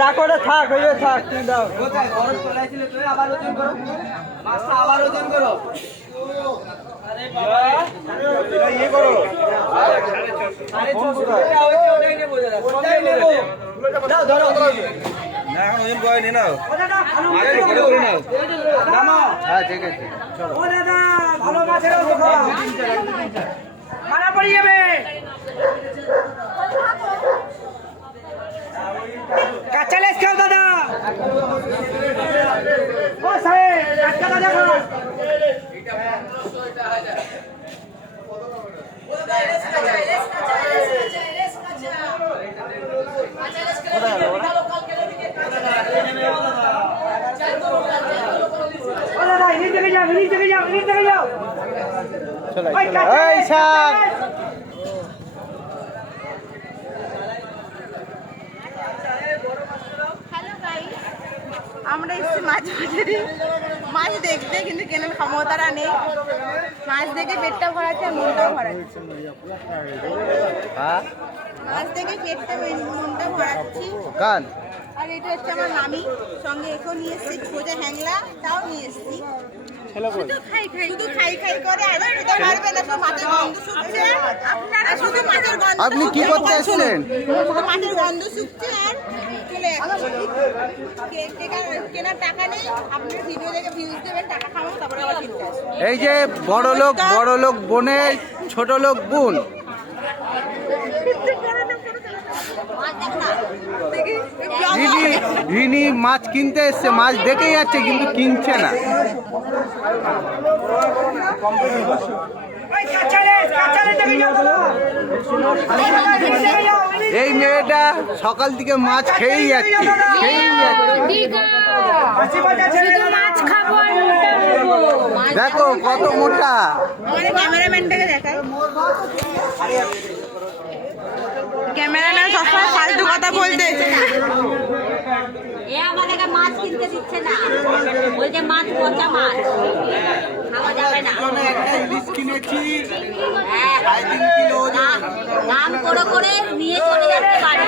রাখো থাক থাক তুমি দাও আবার ওজন করো মাছটা আবার ওজন করো ইয়ে করো এখন ওজন করে নি নাও হ্যাঁ ঠিক আছে ভালো মাছের মারা পড়ে যাবে কাঁচা লেস খাও দাদা ও সাহেব কাঁচা দাদা খাও আমরা এসেছি মাছ বাজারে মাছ দেখতে, কিন্তু কেনার ক্ষমতাটা নেই। মাছ দেখে পেটটা ভরাচ্ছে আর মনটাও ভরাচ্ছে। মাছ দেখে পেটটা মনটা ভরাচ্ছি। আর এটা হচ্ছে আমার মামি, সঙ্গে একেও নিয়ে এসেছি, খোঁজা হ্যাংলা তাও নিয়ে এসেছি। শুধু খাই খাই করে আজ খেতে পারবে না, শুধু মাছের গন্ধ শুকছে। আপনারা শুধু মাছের গন্ধ, আপনি কি করতে এসেছেন? শুধু মাছের গন্ধ শুকছে আর চলে যাচ্ছে। কেনার টাকা নেই, আপনার ভিডিও দেখে ভিউজ দেবেন, টাকা খাবো, তারপরে আবার কিনতে আসবেন। এই যে বড় লোক বোনের ছোট লোক বোন, রিনি মাছ কিনতে এসছে, মাছ দেখে যাচ্ছে কিন্তু কিনছে না। এই মেয়েটা সকাল থেকে মাছ খেয়েই যাচ্ছে। দেখো কত মোটা। ক্যামেরাম্যানটাকে দেখাই, ক্যামেরাম্যান সবসময় ফালতু কথা বলতে। এ আমাদেরকে মাছ কিনতে দিচ্ছে না, বলছে মাছ পচা মাছ খাওয়া যাবে না। একটা ইলিশ কিনেছি, হ্যাঁ, 3.5 কিলো দাম করে নিয়ে চলে যাচ্ছে বাড়ি।